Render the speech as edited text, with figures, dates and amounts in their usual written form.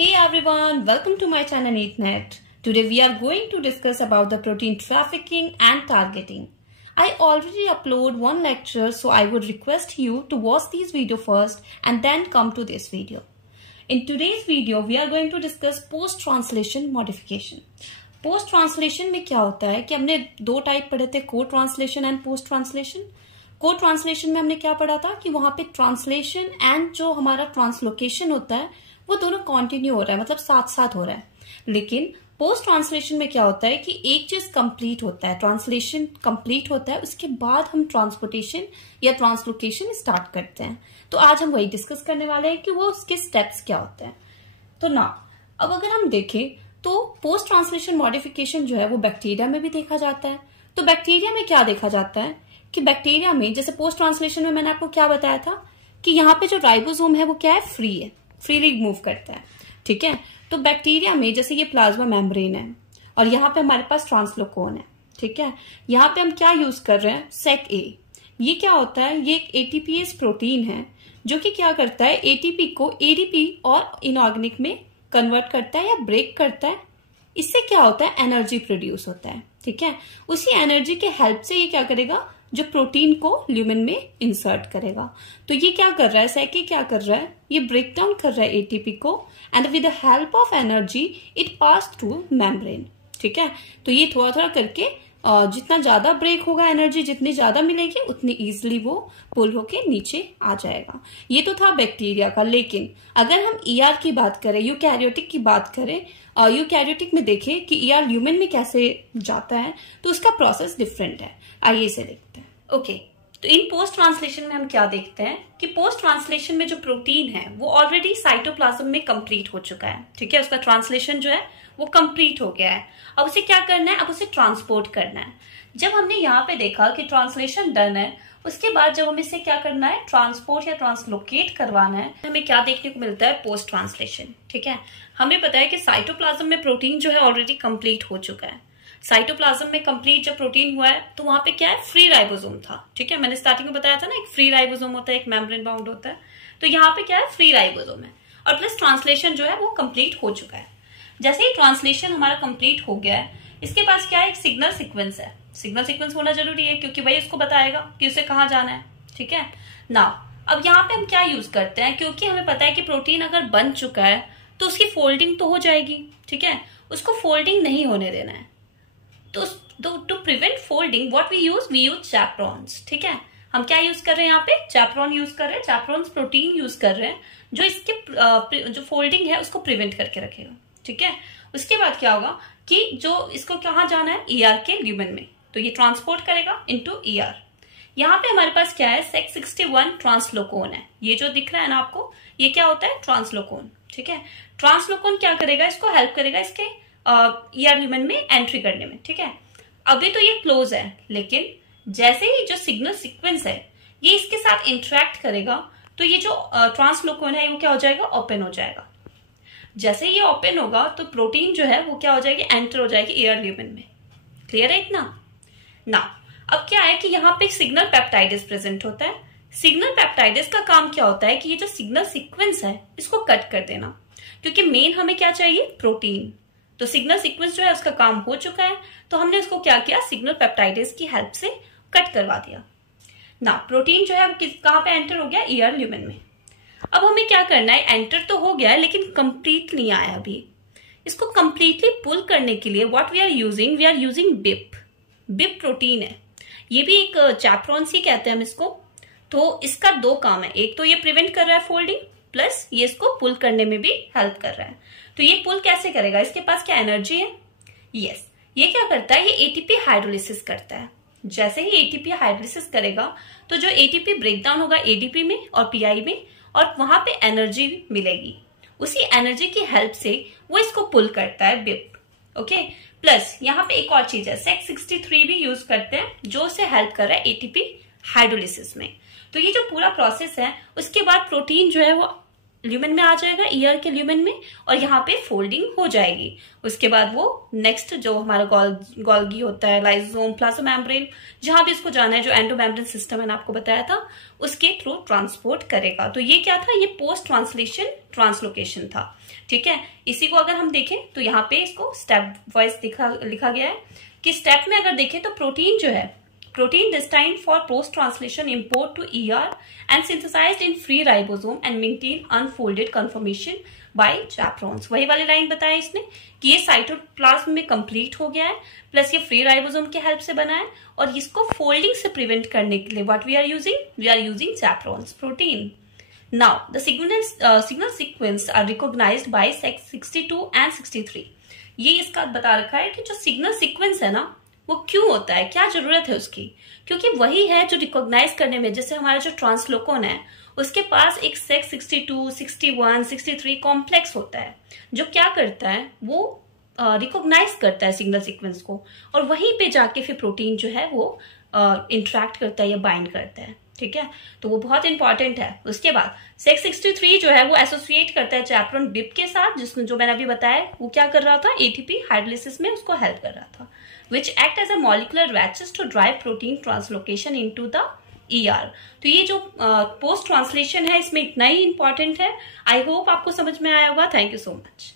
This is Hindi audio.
Hey everyone, welcome to my channel EatNet. Today we are going to discuss about the protein trafficking and targeting. I already upload one lecture, so I would request you to watch this video first and then come to this video. In today's video, we are going to discuss post-translation modification. Post-translation में क्या होता है कि हमने दो टाइप पढ़े थे, co-translation and post-translation. Co-translation में हमने क्या पढ़ा था कि वहां पे ट्रांसलेशन एंड जो हमारा ट्रांसलोकेशन होता है वो दोनों कंटिन्यू हो रहा है, मतलब साथ साथ हो रहा है. लेकिन पोस्ट ट्रांसलेशन में क्या होता है कि एक चीज कंप्लीट होता है, ट्रांसलेशन कंप्लीट होता है, उसके बाद हम ट्रांसपोर्टेशन या ट्रांसलोकेशन स्टार्ट करते हैं. तो आज हम वही डिस्कस करने वाले हैं कि वो उसके स्टेप्स क्या होते हैं. तो ना अब अगर हम देखें तो पोस्ट ट्रांसलेशन मॉडिफिकेशन जो है वो बैक्टीरिया में भी देखा जाता है. तो बैक्टीरिया में क्या देखा जाता है कि बैक्टीरिया में जैसे पोस्ट ट्रांसलेशन में मैंने आपको क्या बताया था कि यहाँ पे जो राइबोसोम है वो क्या है, फ्री है, फ्रीली मूव करता है. ठीक है, तो बैक्टीरिया में जैसे ये प्लाज्मा मेम्ब्रेन है और यहाँ पे हमारे पास ट्रांसलोकोन है. ठीक है, यहाँ पे हम क्या यूज कर रहे हैं, सेक ए. ये क्या होता है, ये एक एटीपीएस प्रोटीन है जो कि क्या करता है, एटीपी को एडीपी और इनऑर्गेनिक में कन्वर्ट करता है या ब्रेक करता है. इससे क्या होता है, एनर्जी प्रोड्यूस होता है. ठीक है, उसी एनर्जी के हेल्प से ये क्या करेगा, जो प्रोटीन को ल्यूमेन में इंसर्ट करेगा. तो ये क्या कर रहा है, सेकी क्या कर रहा है, ये ब्रेक डाउन कर रहा है एटीपी को and with the help of energy it pass through membrane. ठीक है, तो ये थोड़ा थोड़ा करके जितना ज्यादा ब्रेक होगा, एनर्जी जितनी ज्यादा मिलेगी उतनी इजिली वो पुल होके नीचे आ जाएगा. ये तो था बैक्टीरिया का. लेकिन अगर हम ईआर की बात करें, यूकैरियोटिक की बात करें, और यूकैरियोटिक में देखें कि ईआर ल्यूमेन में कैसे जाता है, तो उसका प्रोसेस डिफरेंट है. आइए इसे देखते हैं. ओके, तो इन पोस्ट ट्रांसलेशन में हम क्या देखते हैं कि पोस्ट ट्रांसलेशन में जो प्रोटीन है वो ऑलरेडी साइटोप्लाज्म में कंप्लीट हो चुका है. ठीक है, उसका ट्रांसलेशन जो है वो कंप्लीट हो गया है. अब उसे क्या करना है, अब उसे ट्रांसपोर्ट करना है. जब हमने यहाँ पे देखा कि ट्रांसलेशन डन है, उसके बाद जब हमें इसे क्या करना है, ट्रांसपोर्ट या ट्रांसलोकेट करवाना है, हमें क्या देखने को मिलता है, पोस्ट ट्रांसलेशन. ठीक है, हमें पता है कि साइटोप्लाज्म में प्रोटीन जो है ऑलरेडी कंप्लीट हो चुका है. साइटोप्लाज्म में कंप्लीट जब प्रोटीन हुआ है तो वहां पे क्या है, फ्री राइबोसोम था. ठीक है, मैंने स्टार्टिंग में बताया था ना, एक फ्री राइबोसोम होता है, एक मेम्ब्रेन बाउंड होता है. तो यहाँ पे क्या है, फ्री राइबोसोम है और प्लस ट्रांसलेशन जो है वो कंप्लीट हो चुका है. जैसे ही ट्रांसलेशन हमारा कंप्लीट हो गया है, इसके पास क्या है, एक सिग्नल सीक्वेंस है. सिग्नल सीक्वेंस होना जरूरी है क्योंकि वही उसको बताएगा कि उसे कहाँ जाना है. ठीक है ना, अब यहाँ पे हम क्या यूज करते हैं, क्योंकि हमें पता है कि प्रोटीन अगर बन चुका है तो उसकी फोल्डिंग तो हो जाएगी. ठीक है, उसको फोल्डिंग नहीं होने देना है. तो to prevent folding what we use chaperones. ठीक है, हम क्या यूज कर रहे हैं, यहाँ पे चैपरॉन यूज कर रहे हैं, चैपरॉन्स प्रोटीन यूज कर रहे हैं जो इसके जो फोल्डिंग है उसको प्रिवेंट करके रखेगा. ठीक है, उसके बाद क्या होगा कि जो इसको कहाँ जाना है, ईआर के ल्यूमेन में, तो ये ट्रांसपोर्ट करेगा इनटू ईआर. यहाँ पे हमारे पास क्या है, SEC61 ट्रांसलोकोन है. ये जो दिख रहा है ना आपको, ये क्या होता है, ट्रांसलोकोन. ठीक है, ट्रांसलोकोन क्या करेगा, इसको हेल्प करेगा इसके ईआर ल्यूमेन में एंट्री करने में. ठीक है, अभी तो ये क्लोज है, लेकिन जैसे ही जो सिग्नल सीक्वेंस है ये इसके साथ इंटरेक्ट करेगा तो ये जो ट्रांसलोकोन है वो क्या हो जाएगा, ओपन हो जाएगा. जैसे ये ओपन होगा तो प्रोटीन जो है वो क्या हो जाएगी, एंटर हो जाएगी ईआर ल्यूमेन में. क्लियर है इतना ना. अब क्या है कि यहाँ पे सिग्नल पेप्टाइडिस प्रेजेंट होता है. सिग्नल पेप्टाइडिस का काम क्या होता है कि ये जो सिग्नल सीक्वेंस है इसको कट कर देना, क्योंकि मेन हमें क्या चाहिए, प्रोटीन. तो सिग्नल सीक्वेंस जो है उसका काम हो चुका है, तो हमने उसको क्या किया, सिग्नल पेप्टाइडेज की हेल्प से कट करवा दिया ना. प्रोटीन जो है वो कहाँ पे एंटर हो गया, ईआर ल्यूमेन में. अब हमें क्या करना है, एंटर तो हो गया है लेकिन कंप्लीट नहीं आया अभी. इसको कंप्लीटली पुल करने के लिए what we are using BiP. BiP protein है, ये भी एक चैपरॉन्स ही कहते हैं हम इसको. तो इसका दो काम है, एक तो ये प्रिवेंट कर रहा है फोल्डिंग, प्लस ये इसको पुल करने में भी हेल्प कर रहा है. तो ये पुल कैसे करेगा, इसके पास क्या एनर्जी है, यस. ये क्या करता है, ये एटीपी हाइड्रोलिसिस करता है. जैसे ही एटीपी हाइड्रोलिसिस करेगा तो जो एटीपी ब्रेक डाउन होगा एडीपी में और पीआई में, और वहां पे एनर्जी मिलेगी. उसी एनर्जी की हेल्प से वो इसको पुल करता है, बिप. ओके, प्लस यहाँ पे एक और चीज है, SEC63 भी यूज करते हैं जो उसे हेल्प कर रहा है एटीपी हाइड्रोलिसिस में. तो ये जो पूरा प्रोसेस है, उसके बाद प्रोटीन जो है वो ल्यूमेन में आ जाएगा, ईयर के ल्यूमेन में, और यहाँ पे फोल्डिंग हो जाएगी। उसके बाद वो नेक्स्ट जो हमारा गोल्गी होता है, लाइसोसोम, प्लाज्मा मेम्ब्रेन, जहां भी इसको जाना है, जो एंडोमेम्ब्रेन सिस्टम मैंने आपको बताया था, उसके थ्रू ट्रांसपोर्ट करेगा। तो ये क्या था, ये पोस्ट ट्रांसलेशन ट्रांसलोकेशन था। ठीक है, इसी को अगर हम देखें तो यहाँ पे इसको स्टेप वाइज लिखा गया है कि स्टेप में अगर देखें तो प्रोटीन जो है, protein destined for post-translation import to ER and synthesized in free ribosome and maintain unfolded conformation by chaperones। वही वाली लाइन बताया इसने कि ये साइटोप्लाज्म में कंप्लीट हो गया है, प्लस ये फ्री राइबोसोम के हेल्प से बना है, और इसको फोल्डिंग से प्रिवेंट करने के लिए what we are using chaperones protein। Now the signal sequence are recognized by Sex62 and 63। ये इसका बता रखा है कि जो सिग्नल सीक्वेंस है ना, वो क्यों होता है, क्या जरूरत है उसकी, क्योंकि वही है जो रिकॉग्नाइज करने में, जैसे हमारा जो ट्रांसलोकोन है उसके पास एक सेक्स 62, 61, 63 कॉम्प्लेक्स होता है, जो क्या करता है, वो रिकॉग्नाइज करता है सिग्नल सीक्वेंस को, और वहीं पे जाके फिर प्रोटीन जो है वो इंटरेक्ट करता है या बाइंड करता है। ठीक है, तो वो बहुत इंपॉर्टेंट है। उसके बाद सेक्स 63 जो है वो एसोसिएट करता है चैपरॉन बिप के साथ, जिसमें जो मैंने अभी बताया वो क्या कर रहा था, एटीपी हाइड्रोलिसिस में उसको हेल्प कर रहा था, which act as a molecular wedges to drive protein translocation into the ER। तो ये जो पोस्ट ट्रांसलेशन है इसमें इतना ही इंपॉर्टेंट है। आई होप आपको समझ में आया होगा। Thank you so much.